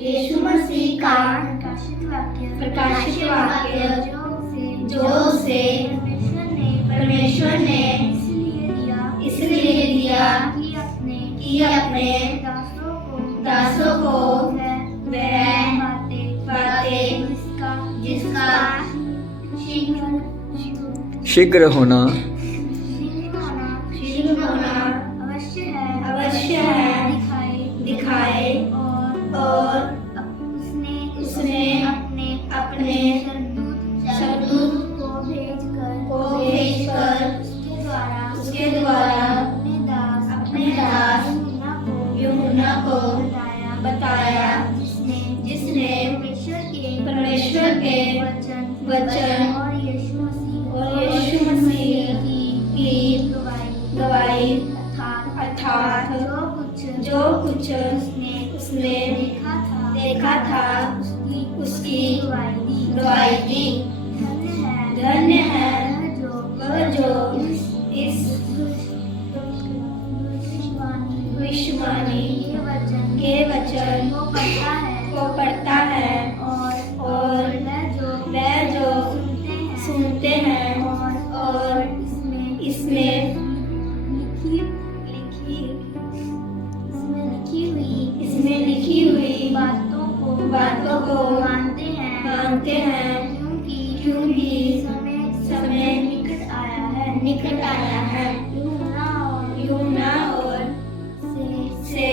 यीशु मसीह का प्रकाशित वाक्य जो उसे परमेश्वर ने इसलिए दिया कि अपने दासों को वह बातें जिसका शीघ्र होना अवश्य है दिखाए और उसने अपने सरदूत को भेजकर उसके द्वारा अपने दास यूहन्ना को बताया जिसने परमेश्वर के वचन और यीशु मसीह की गवाही अर्थात जो कुछ उसने देखा था उसकी गवाही दी। धन्य है वह जो इस भविष्यवाणी के वचन को पढ़ता है और वह जो सुनते हैं और इसमें लिखी हुई बातों को मानते हैं क्योंकि समय निकट आया है। यूहन्ना और से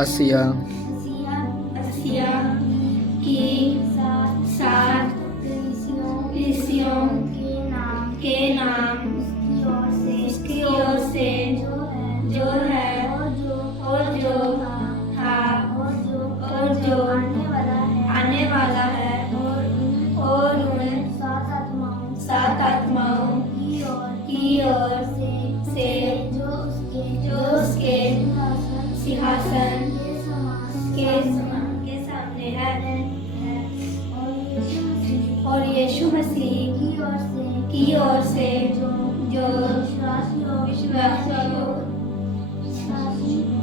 असिया की सात कलीसियों के नाम उसकी ओर से जो है और जो था और जो आने वाला है और उन सात आत्माओं की ओर से जो उसके सिंहासन के सामने है और यीशु मसीह की ओर से जो विश्वासियों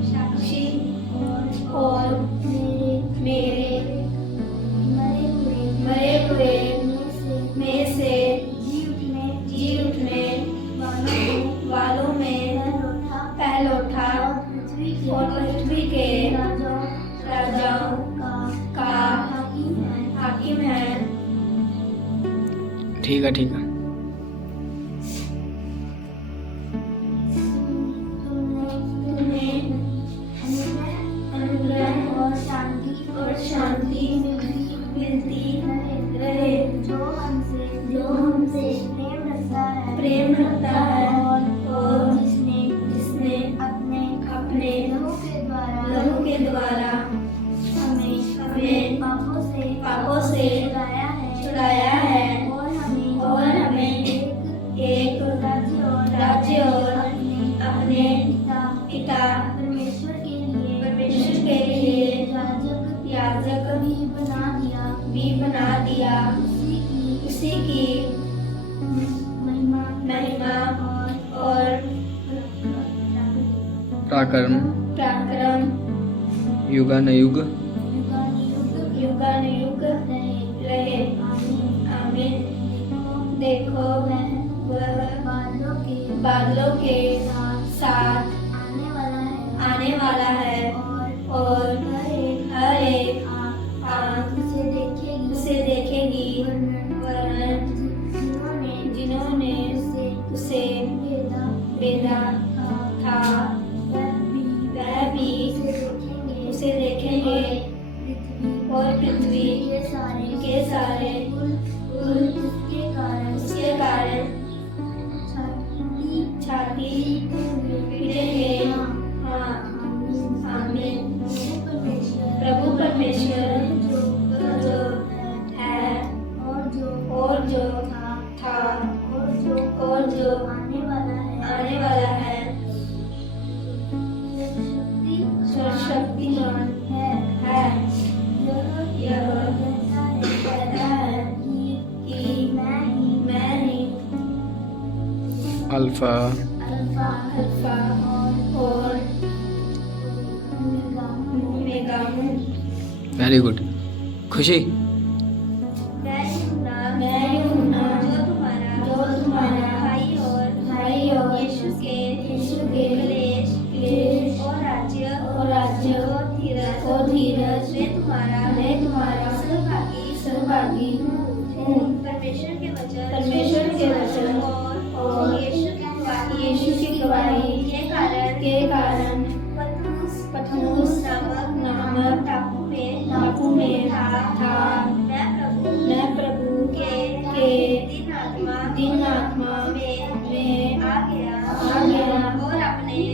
साक्षी और मेरे मरे हुए में से जी उठने वालों में पहलौठा और पृथ्वी के राजाओं का हाकिम है। ठीक है अनुग्रह और शांति मिलती रहे जो हमसे प्रेम रखता है और जिसने अपने लहू के द्वारा हमें पापों से छुड़ाया है और हमें एक राज्य और अपने पिता परमेश्वर के लिए याजक भी बना दिया। उसी की महिमा और पराक्रम युगानुयुग रहे। आमीन। देखो वह बादलों के साथ आने वाला है और हर एक आँख उसे देखेगी वरन जिन्होंने उसे भेजा था वह भी उसे देखेंगे और पृथ्वी के सारे कुल उसके कारण छाती पीटेंगे। हाँ आमीन। प्रभु परमेश्वर जो है और जो था और जो आने वाला है सर्वशक्तिमान है। यह कहता है कि मैं ही अल्फा और वेरी गुड। खुशी। मैं यूहन्ना जो तुम्हारा भाई और यीशु के क्लेश और राज्य और धीरज मैं तुम्हारा सहभागी हूँ। परमेश्वर के वचन और यीशु की गवाही के कारण पतमुस नामक टापू में था। मैं प्रभु के दिन आत्मा में आ गया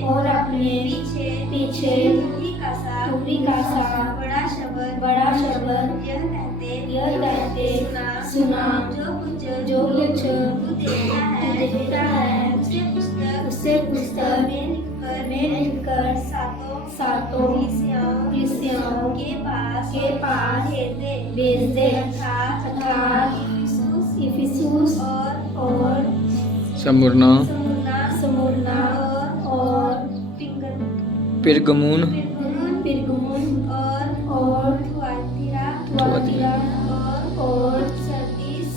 और अपने पीछे टूटी का सा बड़ा शब्द यह कहते सुना, जो कुछ तू देखता है उससे पुस्तक में लिखकर सातों कलीसियाओं के पास भेज दे, अर्थात इफिसुस और स्मुरना और पिरगमुन और थुआतीरा और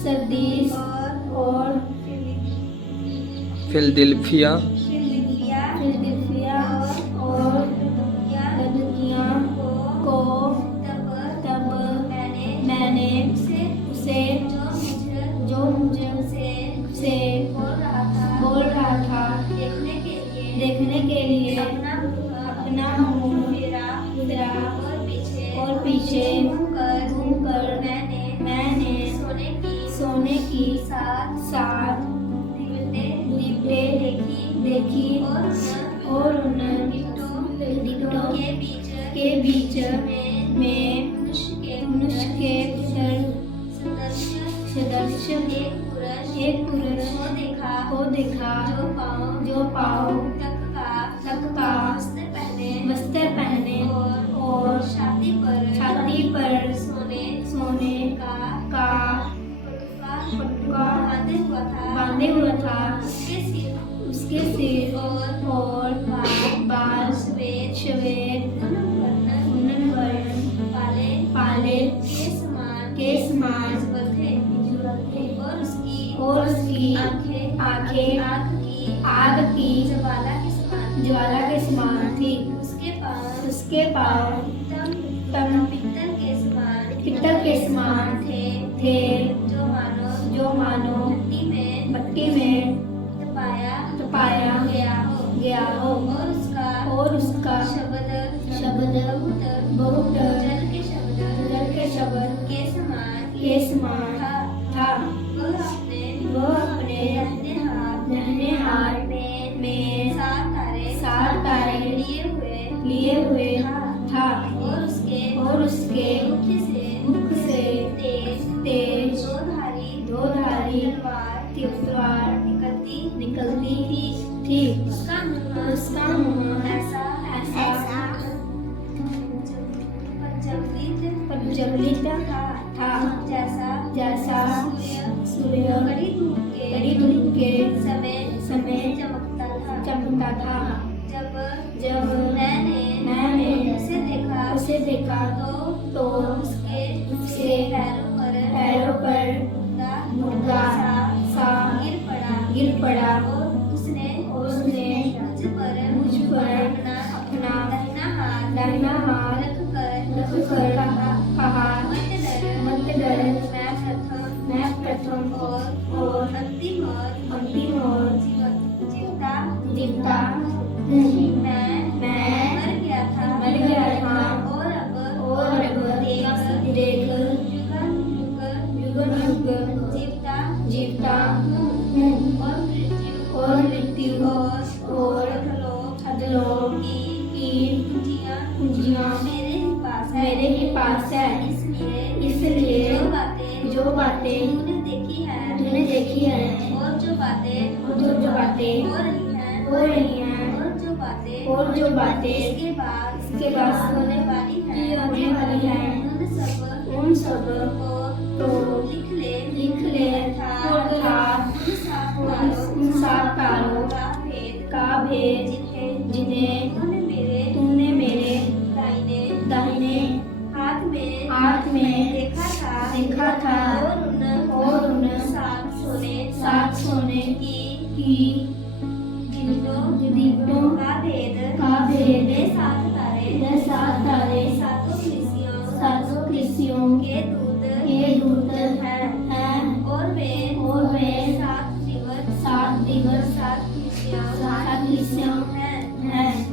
सरदीस और फिलदिल्फिया और लदुकिया को तब मैंने उसे जो मुझसे बोल रहा था देखने के लिए अपना मुंह फेरा और पीछे घूमकर मैंने सोने की सात दीपे देखी और उन दीपों के बीच में मनुष्य के सदृश एक पुरुष को देखा जो पाँव तक का वस्त्र पहने और छाती पर सोने का पटुका बांधे हुआ था। उसके सिर और बाल श्वेत उन्नन वर्ण पाले के समान और उसकी आंखें आग की ज्वाला के समान थी। उसके पाँव पित्तल के समान थे जो मानो भट्टी में तपाया गया हो और उसका शब्द बहुत जल के शब्द के समान था। वह अपने दाहिने हाथ में सात तारे लिए हुए था और उसके मुख से तेज दो धारी तलवार निकलती थी। उसका मुंह ऐसा प्रज्वलित था जैसा सूर्य कड़ी धूप के समय चमकता था। जब मैंने उसे देखा तो उसके पैरों पर मुर्दा सा गिर पड़ा और उसने मुझ पर अपना दाहिना हाथ रखकर कहा, मत डर, मैं प्रथम और अंतिम और जीवता हूँ। मैं मर गया था और अब देख युग जीवता हूँ और मृत्यु और अधोलोक की कुंजियाँ मेरे ही पास है। इसलिए जो बातें तूने देखी है और जो बातें हो रही हैं और जो बातें इसके बाद होने वाली हैं उन सब तो लिख ले था उन सात तारों का भेद जिन्हें तूने मेरे दाहिने हाथ में सात सोने की दीपटों का भेद वे सात तारे सातों सातों कृषियों के दूत के दूत